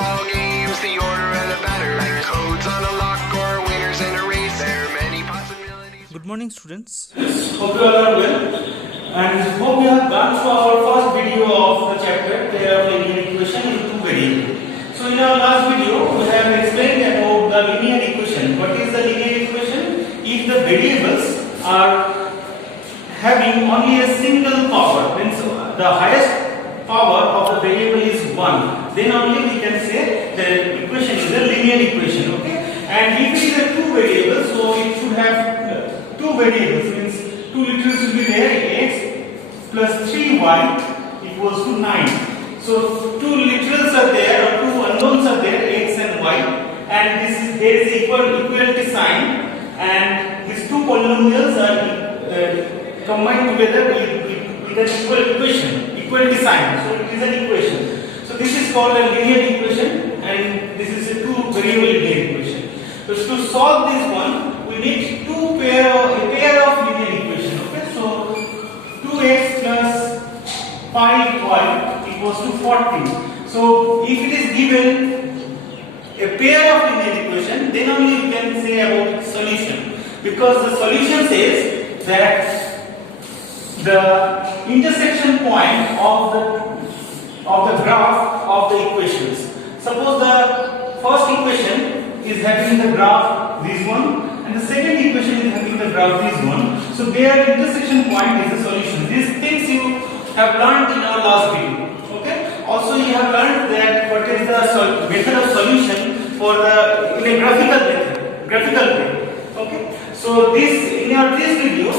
Baseball games, the order and the batter, like codes on a lock or winners in a race. There are many possibilities. Good morning, students. Hope you all are well, and hope you have gone through our first video of the chapter pair of linear equation in two variables. So in our last video we have explained about the linear equation. What is the linear equation? If the variables are having only a single power, means the highest power of the variable is 1, then only we can say the equation is a linear equation. Okay, and if it is a two variables, so it should have two variables, means two literals will be there, x plus 3y equals to 9. So two literals are there, or two unknowns are there, x and y, and there is equality sign, and these two polynomials are combined together with an equality sign. So it is an equation. So this is called a linear equation, and this is a two variable linear equation. So to solve this one, we need a pair of linear equation. Okay, so 2x plus 5y equals to 40. So if it is given a pair of linear equation, then only you can say about solution, because the solution says that the intersection point of the graph of the equations. Suppose the first equation is having the graph this one, and the second equation is having the graph this one. So their intersection point is the solution. These things you have learned in our last video. Okay. Also you have learned that what is the method of solution for the in a graphical way. Okay. So this this video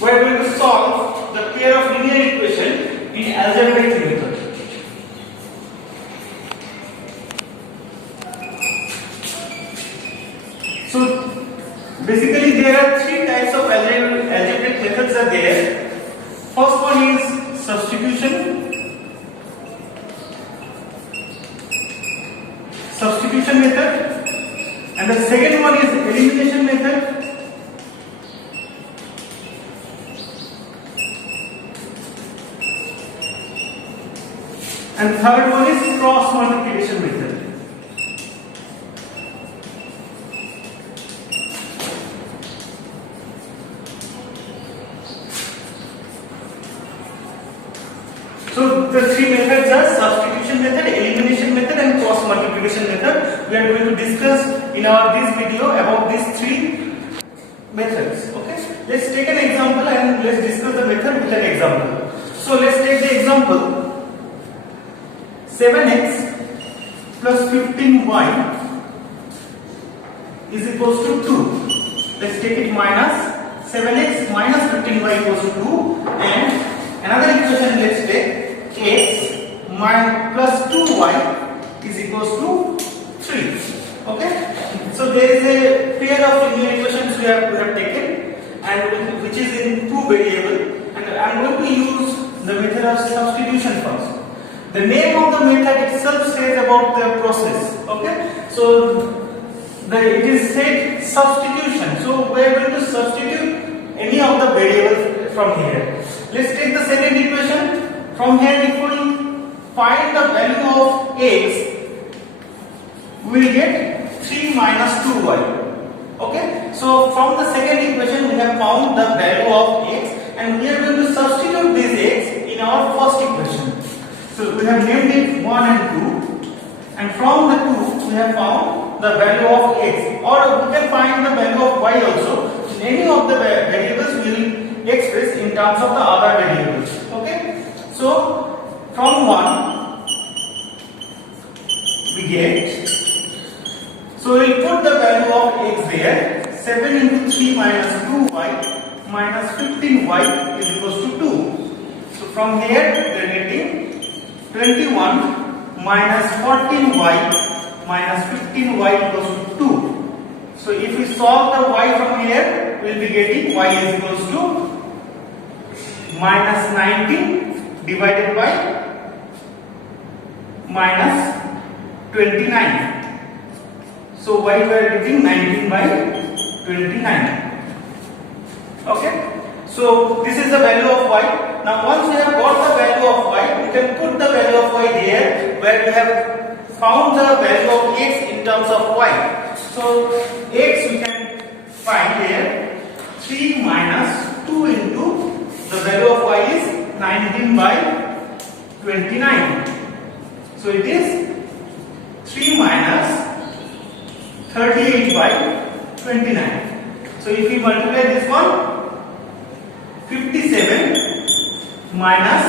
we are going to solve the pair of linear equation in algebraic method. So basically there are three types of algebraic methods are there. First one is substitution method, and the second one is elimination method, and third one is cross multiplication method. So the three methods are substitution method, elimination method, and cross multiplication method. We are going to discuss in this video about these three methods. Okay, let's take an example and let's discuss the method with an example. So let's take the example. 7x plus 15y is equals to 2. Let's take it minus 7x minus 15y equals to 2, and another equation let's take x plus 2y is equals to 3. Okay, so there is a pair of linear equations we have taken, and which is in two variables, and I am going to use the method of substitution first. The name of the method itself says about the process. Okay, so it is said substitution. So we are going to substitute any of the variables from here. Let's take the second equation. From here, if we find the value of x, we will get 3 minus 2y. Okay, so from the second equation we have found the value of x, and we are going to substitute this x in our first equation. So we have named it 1 and 2, and from the 2 we have found the value of x, or we can find the value of y also. Any of the variables we will express in terms of the other variables. Okay, so from 1 we get, so we will put the value of x there. 7 into 3 minus 2y minus 15y is equals to 2. So from here we are getting 21 minus 14y minus 15y equals to 2. So if we solve the y from here, we will be getting y is equals to minus 19 divided by minus 29. So y we are getting 19 by 29. Okay, so this is the value of y. Now once we have got the value of y, we can put the value of y here where we have found the value of x in terms of y. So x we can find here 3 minus 2 into the value of y is 19 by 29. So it is 3 minus 38 by 29. So if we multiply this one, 57 minus,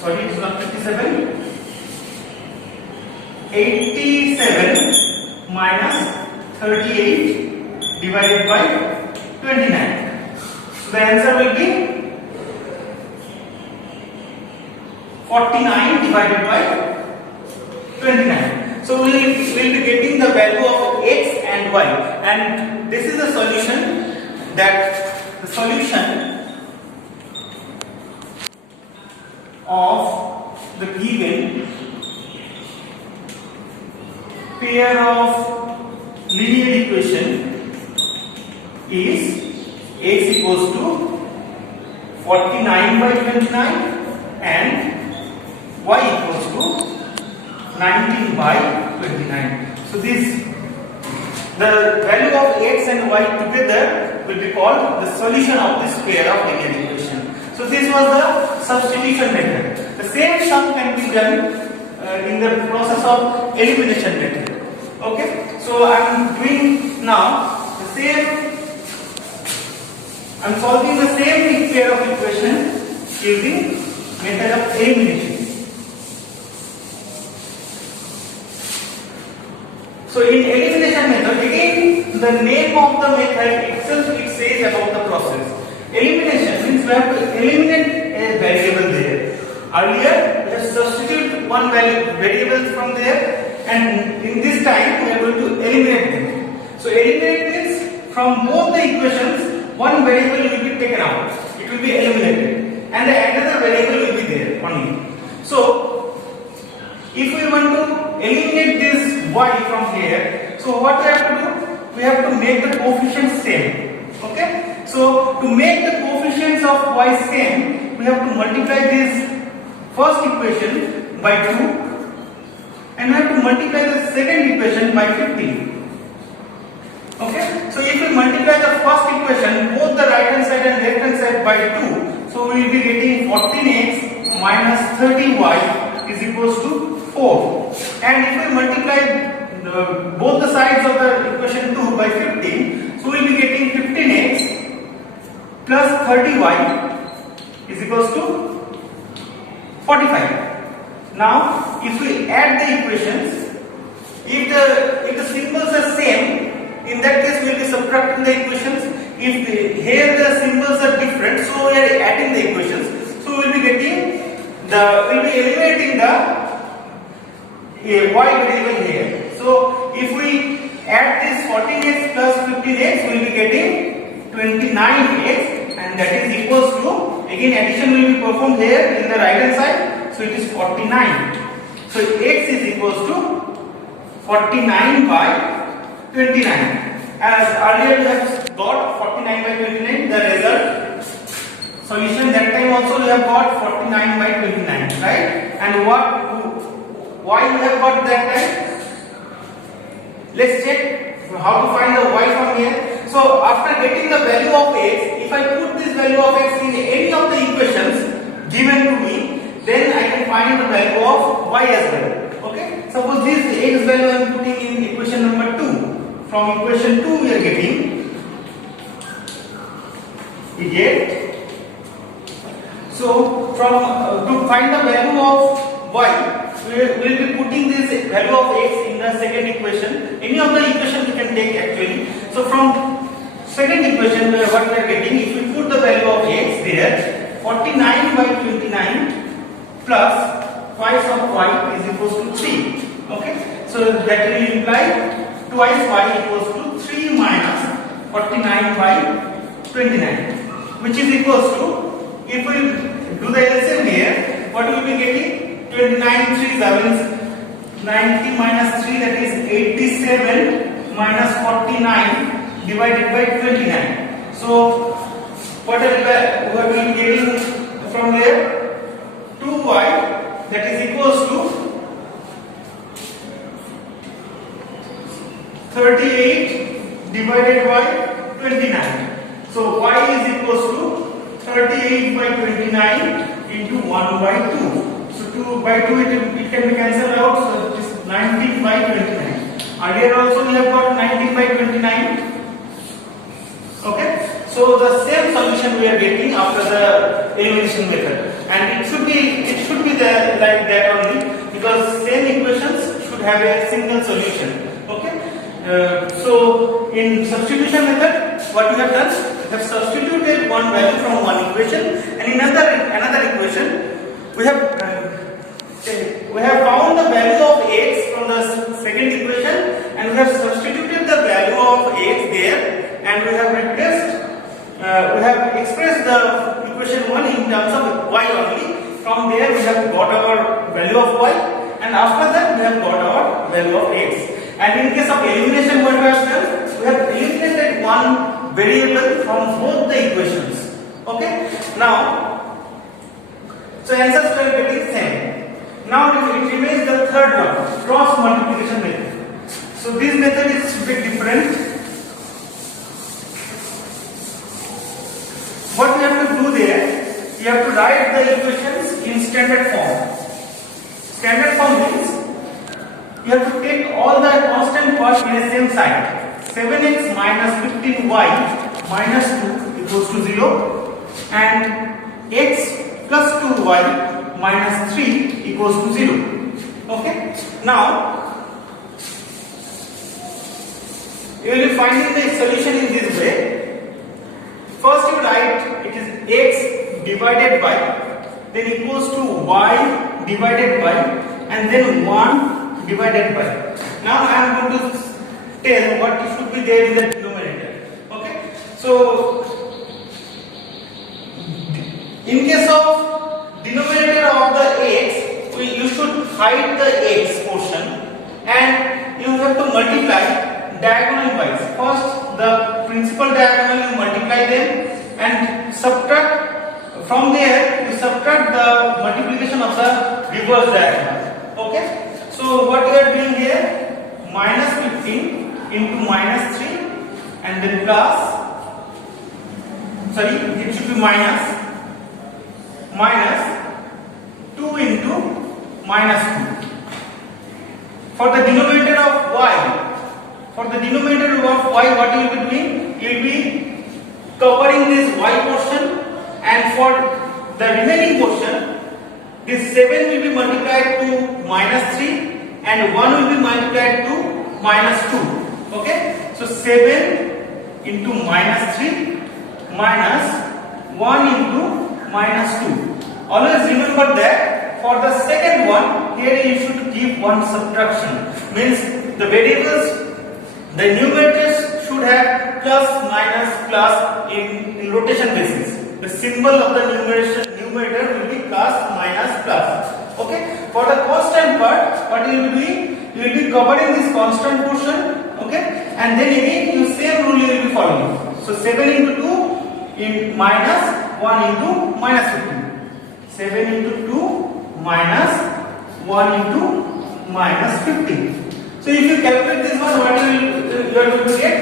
sorry, it is not 57, 87 minus 38 divided by 29. So the answer will be 49 divided by 29. So we will be getting the value of x and y, and this is the solution, that the solution of the given pair of linear equation is x equals to 49 by 29 and y equals to 19 by 29. So this, the value of x and y together will be called the solution of this pair of linear equation. So this was the substitution method. The same sum can be done in the process of elimination method. Okay, so I am doing now the same. I am solving the same pair of equation using method of elimination. So in elimination method, again the name of the method itself it says about the process. Elimination means we have to eliminate a variable there. Earlier we have substituted one variable from there, and in this time we are going to eliminate them. So eliminate means from both the equations one variable will be taken out. It will be eliminated, and another variable will be there only. So if we want to eliminate this y from here, so what we have to do? We have to make the coefficients same. Okay, so to make the coefficients of y same, we have to multiply this first equation by 2, and we have to multiply the second equation by 15. Okay, so if we multiply the first equation, both the right hand side and left hand side by 2, so we will be getting 14x minus 30y is equals to 4. And if we multiply both the sides of the equation 2 by 15, so we will be getting 15x plus 30y is equals to 45. Now if we add the equations, if the symbols are same, in that case we will be subtracting the equations. If here the symbols are different, so we are adding the equations. So we will be getting we will be eliminating the y variable here. So if we add this 14x plus 15x, we will be getting 29x, and that is equals to, again addition will be performed here in the right hand side, so it is 49. So x is equals to 49 by 29. As earlier we have got 49 by 29, the result solution that time also we have got 49 by 29, right? And why we have got that time? Let's check how to find the y from here. So after getting the value of x, if I put this value of x in any of the equations given to me, then I can find the value of y as well. Okay, suppose this x value I am putting in equation number 2. From equation 2 we are getting, we get, so from to find the value of y, we will be putting this value of x in the second equation. Any of the equation we can take actually. So from second equation what we are getting, if we put the value of x there, 49 by 29 plus twice of y is equals to 3. Okay, so that will imply twice y equals to 3 minus 49 by 29, which is equals to, if we do the LCM here, what we will be getting? 29 3 means 90 minus 3, that is 87 minus 49 divided by 29. So what we will be getting from there 2y that is equals to 38 divided by 29. So y is equals to 38 by 29 into 1 by 2. So 2 by 2 it can be cancelled out. So it is 19 by 29. Earlier also we have got 19 by 29. Okay. So the same solution we are getting after the elimination method, and it should be there like that only, because same equations should have a single solution. Okay. So in substitution method, what we have done, we have substituted one value from one equation, and in another equation we have found the value of x from the second equation, and we have substituted the value of x there, and we have replaced. We have expressed the equation 1 in terms of y only. From there we have got our value of y, and after that we have got our value of x. And in case of elimination, what we have done, we have eliminated one variable from both the equations. Okay. Now, so answers are getting same. Now it remains the third one, cross multiplication method. So this method is a bit different. What we have to do there, you have to write the equations in standard form. Standard form means you have to take all the constant parts in the same side. 7x minus 15y minus 2 equals to 0, and x plus 2y minus 3 equals to 0. Okay. Now you will be finding the solution in this way. First you write it is x divided by, then equals to y divided by, and then 1 divided by. Now I am going to tell what should be there in the denominator. Okay. So in case of denominator of the x, you should hide the x portion, and you have to multiply diagonal wise. First the principal diagonal you multiply them, and subtract from there. You subtract the multiplication of the reverse diagonal. Okay. So what we are doing here, minus 15 into minus 3, and then plus, sorry, it should be minus 2 into minus 2. For the denominator of y, what you will be doing, you will be covering this y portion, and for the remaining portion, this 7 will be multiplied to minus 3, and 1 will be multiplied to minus 2. Okay. So 7 into minus 3 minus 1 into minus 2. Always remember that for the second one, here you should give one subtraction. Means the variables, the numerators should have plus, minus, plus in rotation basis. The symbol of the numerator will be plus, minus, plus. Okay. For the constant part, what you will be doing? You will be covering this constant portion. Okay. And then again, you same rule you will be following. So 7 into 2 in minus 1 into minus 15. 7 into 2 minus 1 into minus 15. So if you calculate this one, what you are going to get?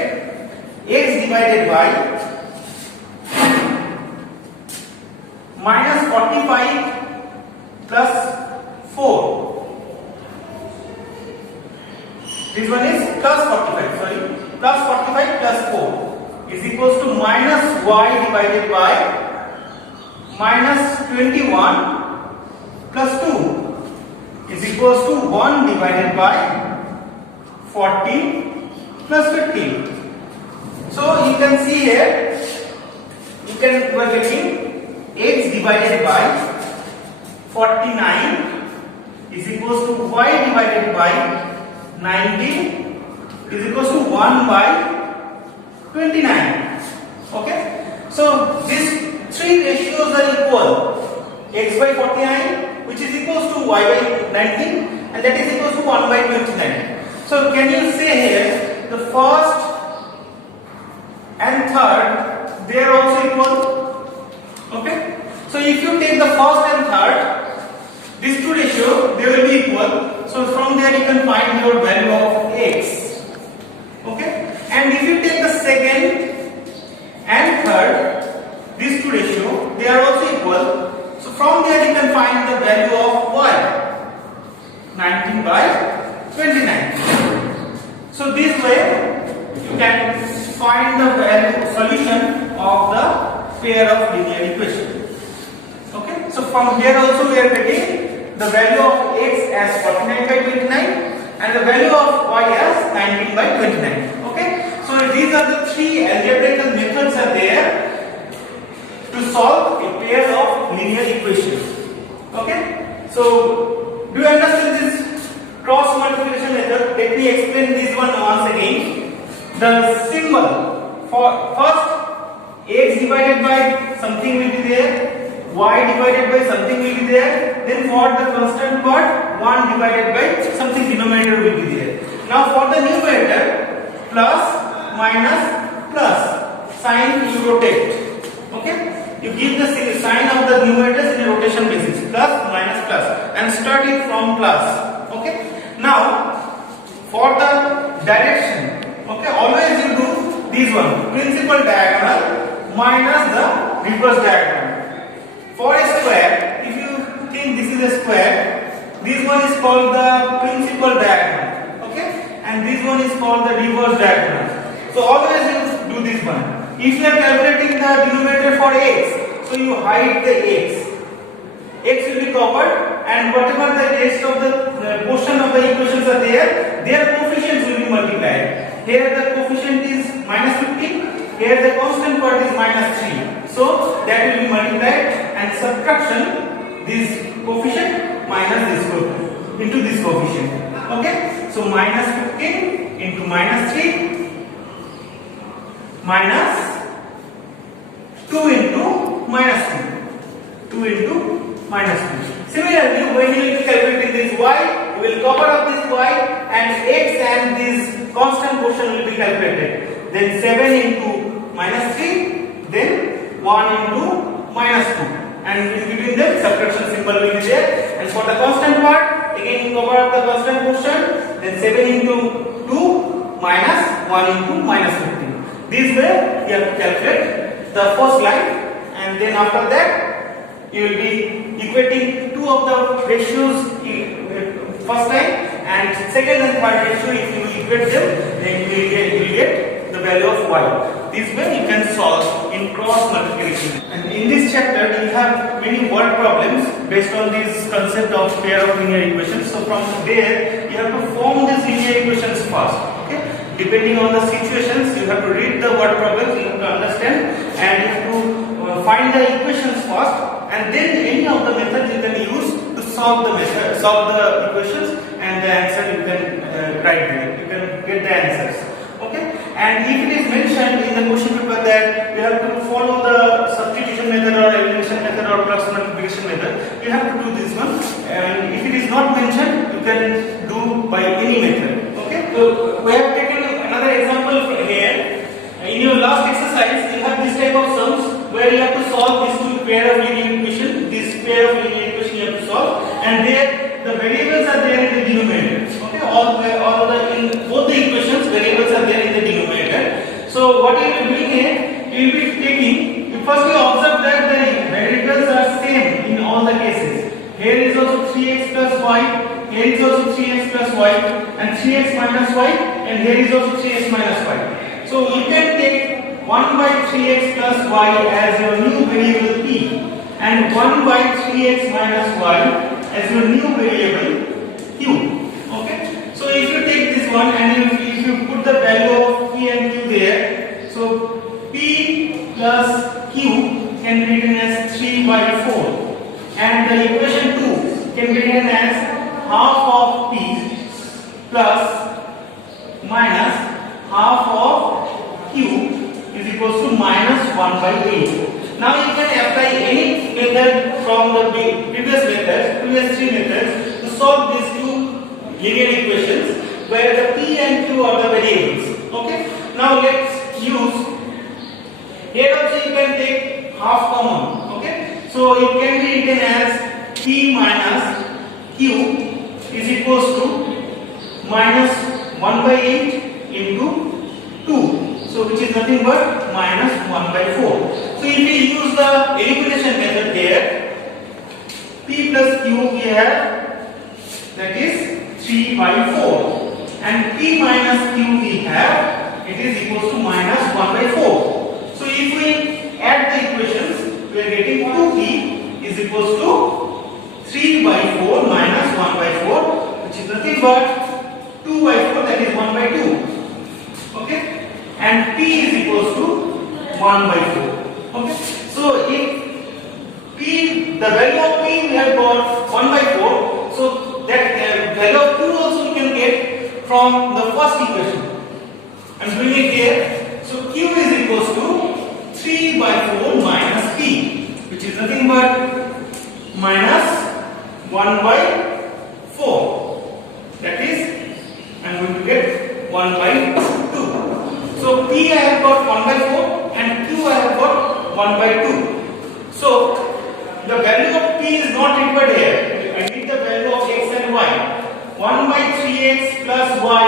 X divided by minus 45 plus 4. This one is plus 45, sorry, plus 45 plus 4 is equals to minus y divided by minus 21 plus 2 is equals to 1 divided by 14 plus 15. So you can see here, we are getting x divided by 49 is equals to y divided by 90 is equals to 1 by 29. Okay. So these three ratios are equal. X by 49, which is equals to y by 19, and that is equals to 1 by 29. So can you say here the first and third, they are also equal? Okay. So if you take the first and third, these two ratio they will be equal. So from there you can find your value of x. Okay, and if you take the second and third, these two ratio they are also equal. So from there you can find the value of y, 19 by 29. So this way you can find the value solution of the pair of linear equation. Okay, so from here also we are getting the value of x as 49 by 29 and the value of y as 19 by 29. Okay, so these are the three algebraical methods are there to solve a pair of linear equations. Okay, so do you understand this cross multiplication method? Let me explain this one once again. The symbol for first x divided by something will be there, y divided by something will be there, then for the constant part 1 divided by something denominator will be there. Now for the numerator, plus, minus, plus, sign you rotate. Okay, you give the sign of the numerators in a rotation basis, plus, minus, plus, and starting from plus. Okay, now for the direction, okay, always you do this one, principal diagonal minus the reverse diagonal. For a square, if you think this is a square, this one is called the principal diagonal, okay, and this one is called the reverse diagonal. So always you do this one. If you are calculating the denominator for x, so you hide the x will be covered, and whatever the rest of the portion of the equations are there, their coefficients will be multiplied. Here the coefficient is minus 15, here the constant part is minus 3. So that will be multiplied, and subtraction this coefficient minus this coefficient into this coefficient. Okay, so minus 15 into minus 3 minus 2 into minus 2, 2 into minus 2. Similarly, when you will be calculating this y, you will cover up this y, and x and this constant portion will be calculated. Then 7 into minus 3, then 1 into minus 2, and in between them subtraction symbol will be there. And for the constant part, again you cover up the constant portion, then 7 into 2 minus 1 into minus 15. This way you have to calculate the first line, and then after that you will be equating two of the ratios, first line and second and third ratio. If you equate them, then you will get the value of y. This way you can solve in cross multiplication. And in this chapter you have many word problems based on this concept of pair of linear equations. So from there you have to form these linear equations first. Okay, depending on the situations you have to read the word problems, you have to understand, and you have to find the equations first, and then any of the methods you can use to solve the equations, and the answer you can write there. You can get the answers. Okay, and if it is mentioned in the question paper that you have to follow the substitution method or elimination method or cross multiplication method, you have to do this one. And if it is not mentioned, you can do by any method. Okay, so we have taken another example here. In your last exercise, you have this type of sums where you have to solve this two pair of linear equation. This pair of linear equation you have to solve, and there the variables are there in the denominator. Okay, in both the equations variables are there in the denominator. So what you will be doing here, you will be taking. First you observe that the variables are same in all the cases. Here is also 3x plus y. Here is also 3x plus y, and 3x minus y, and here is also 3x minus y. So you can take 1 by 3x plus y as your new variable p, and 1 by 3x minus y as your new variable q. Okay, so if you take this one and if you put the value of p and q there, so p plus q can be written as 3 by 4, and the equation 2 can be written as half of p plus minus half of q is equals to minus 1 by 8. Now you can apply any method from the previous three methods to solve these two linear equations where the p and q are the variables. Okay, now let's use, here also you can take half common. Okay, So it can be written as P minus Q is equals to minus 1 by 8 into 2. So which is nothing but minus 1 by 4. So if we use the elimination method here, P plus Q we have, that is 3 by 4, and P minus Q we have, it is equals to minus 1 by 4. So if we add the equations, we are getting 2P is equals to 3 by 4 minus 1 by 4, which is nothing but 2 by 4, that is 1 by 2. Okay, and P is equals to 1 by 4. Okay, so if P, the value of P we have got 1 by 4, so that value of Q also we can get from the first equation. And bring it here. So Q is equals to 3 by 4 minus P, which is nothing but minus 1 by 4. That is, I am going to get 1 by 2. So P I have got 1 by 4 and Q I have got 1 by 2. So the value of P is not required here. I need the value of X and Y. 1 by 3X plus Y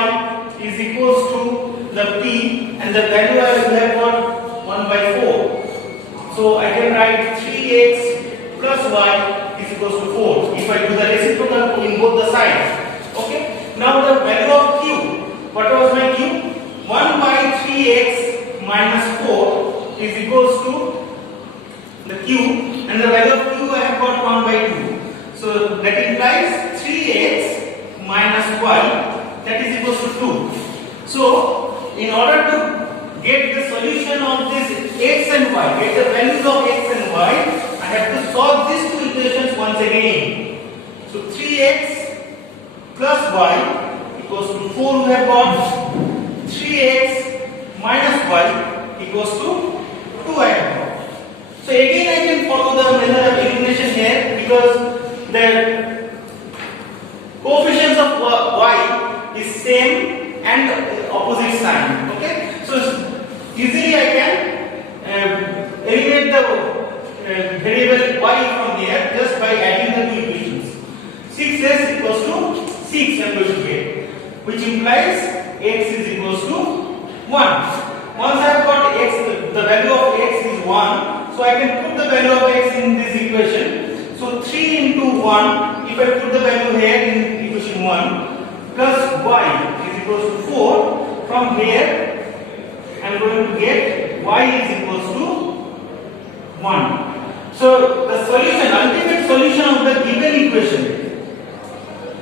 is equals to the P, and the value I have got 1 by 4. So I can write 3X plus Y is equals to 4 if I do the reciprocal in both the sides. Okay. Now the value of Q. What was my Q? 1 by 3X minus 4 is equals to the Q, and the value of Q I have got 1 by 2. So that implies 3X minus Y, that is equals to 2. So in order to get the solution of this X and Y, get the values of X and Y, I have to solve these two equations once again. So 3X plus Y equals to 4 we have got, 3X minus Y equals to 2 I have got. So again I can follow the method of elimination here, because the coefficients of Y is same and opposite sign. Okay, so easily I can eliminate the variable Y from there just by adding the two equations. 6S equals to 6 I am going to get, which implies X is equals to 1. Once I have got X, the value of X is 1, so I can put the value of X in this equation. So 3 into 1, if I put the value here in equation 1, plus Y is equals to 4, from here I am going to get Y is equals to 1. So the solution, ultimate solution of the given equation,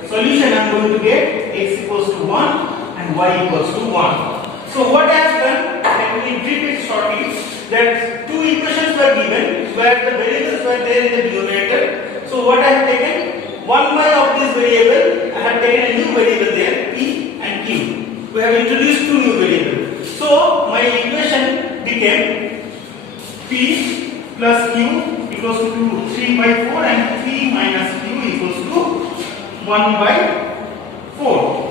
solution I am going to get X equals to 1 and Y equals to 1. So what I have done, let me repeat shortly, that two equations were given where the variables were there in the denominator. So what I have taken, 1 by of this variable, I have taken a new variable there, P and Q. We have introduced two new variables. So my equation became P plus Q equals to 3 by 4 and P minus Q equals to 1 by 4.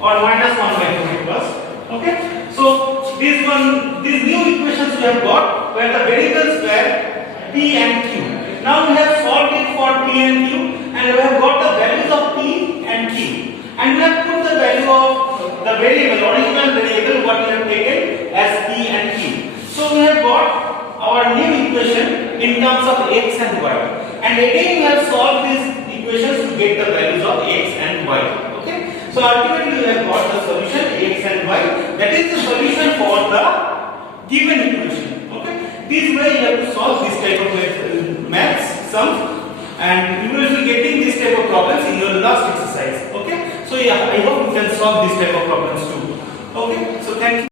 Or minus 1 by 4 it was. Okay. So these new equations we have got where the variables were P and Q. Now we have solved it for P and Q, and we have got the values of P and Q, and we have put the value of the variable, original variable what we have taken as P and Q. So we have got our new equation in terms of X and Y, and again we have solved these equations to get the values of X and Y. So ultimately we have got the solution X and Y, that is the solution for the given equation. Okay, this way you have to solve this type of maths sums, and you will be getting this type of problems in your last exercise. Okay, so yeah, I hope you can solve this type of problems too. Okay, so thank you.